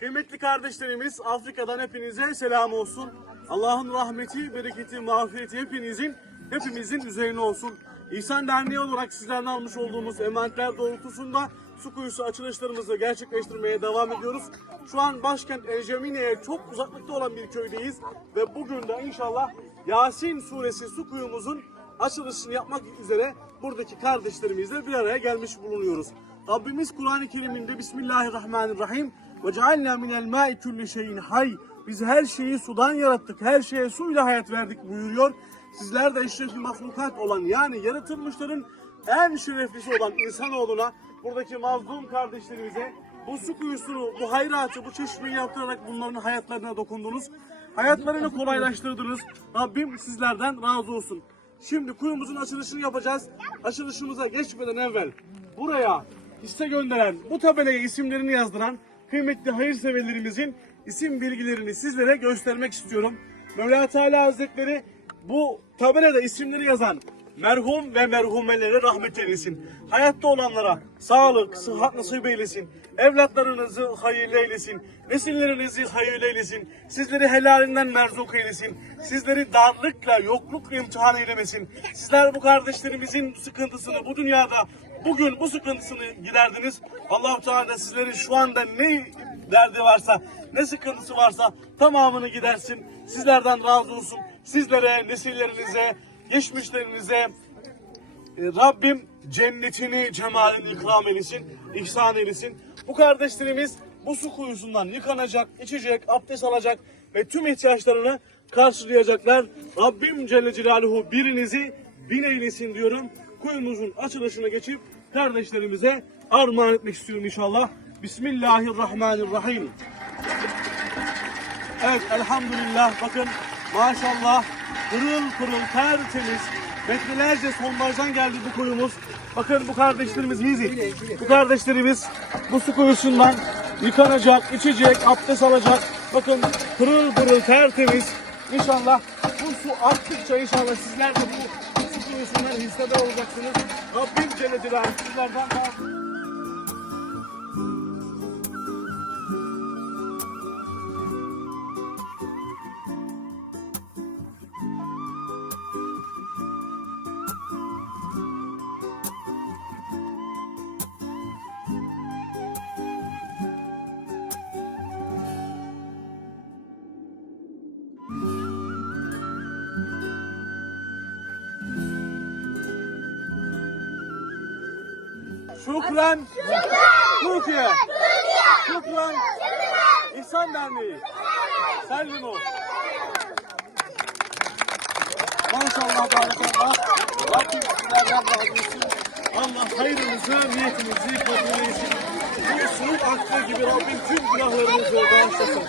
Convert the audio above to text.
Kıymetli kardeşlerimiz Afrika'dan hepinize selam olsun. Allah'ın rahmeti, bereketi, mağfireti hepinizin, hepimizin üzerine olsun. İhsan Derneği olarak sizlerden almış olduğumuz emanetler doğrultusunda su kuyusu açılışlarımızı gerçekleştirmeye devam ediyoruz. Şu an başkent Ejemine'ye çok uzaklıkta olan bir köydeyiz ve bugün de inşallah Yasin suresi su kuyumuzun açılışını yapmak üzere buradaki kardeşlerimizle bir araya gelmiş bulunuyoruz. Rabbimiz Kur'an-ı Kerim'inde Bismillahirrahmanirrahim ve cealna minel ma'i kulli şeyin hay. Biz her şeyi sudan yarattık. Her şeye suyla hayat verdik buyuruyor. Sizler de eşrefi mahlukat olan yani yaratılmışların en şereflisi olan insanoğluna buradaki mazlum kardeşlerimize bu su kuyusunu, bu hayratı, bu çeşmeyi yaptırarak bunların hayatlarına dokundunuz. Hayatlarını kolaylaştırdınız. Rabbim sizlerden razı olsun. Şimdi kuyumuzun açılışını yapacağız. Açılışımıza geçmeden evvel buraya hisse gönderen, bu tabelaya isimlerini yazdıran kıymetli hayırseverlerimizin isim bilgilerini sizlere göstermek istiyorum. Mevla Teala Hazretleri bu tabelada isimleri yazan merhum ve merhumelere rahmet eylesin. Hayatta olanlara sağlık, sıhhat nasip eylesin. Evlatlarınızı hayırlı eylesin. Nesillerinizi hayırlı eylesin. Sizleri helalinden merzuk eylesin. Sizleri darlıkla, yoklukla imtihan eylemesin. Sizler bu kardeşlerimizin sıkıntısını bu dünyada bugün bu sıkıntısını giderdiniz. allah Teala sizlerin şu anda ne derdi varsa, ne sıkıntısı varsa tamamını gidersin. Sizlerden razı olsun. Sizlere, nesillerinize, geçmişlerinize e, Rabbim cennetini, cemalini ikram eylesin, ihsan eylesin. Bu kardeşlerimiz bu su kuyusundan yıkanacak, içecek, abdest alacak ve tüm ihtiyaçlarını karşılayacaklar. Rabbim Celle Celaluhu birinizi bin eylesin diyorum. Kuyumuzun açılışına geçip kardeşlerimize armağan etmek istiyorum inşallah. Bismillahirrahmanirrahim. Evet elhamdülillah bakın maşallah pırıl pırıl tertemiz metrelerce sondajdan geldi bu kuyumuz. Bakın bu kardeşlerimiz Yiğit. Bu kardeşlerimiz bu su kuyusundan yıkanacak, içecek, abdest alacak. Bakın pırıl pırıl tertemiz. İnşallah bu su aktıkça inşallah sizler de bu su kuyusundan hissedar olacaksınız. Rabbim Celaluhu sizlerden Şükran. Türkiye. Şükran. İhsan Derneği. Selvino. Maşallah barakallah. Rabbim sizlerden razı olsun. Allah hayrınızı, niyetinizi kabul etsin. Bu suyun aktığı gibi Rabbim tüm günahlarınızı bağışlasın.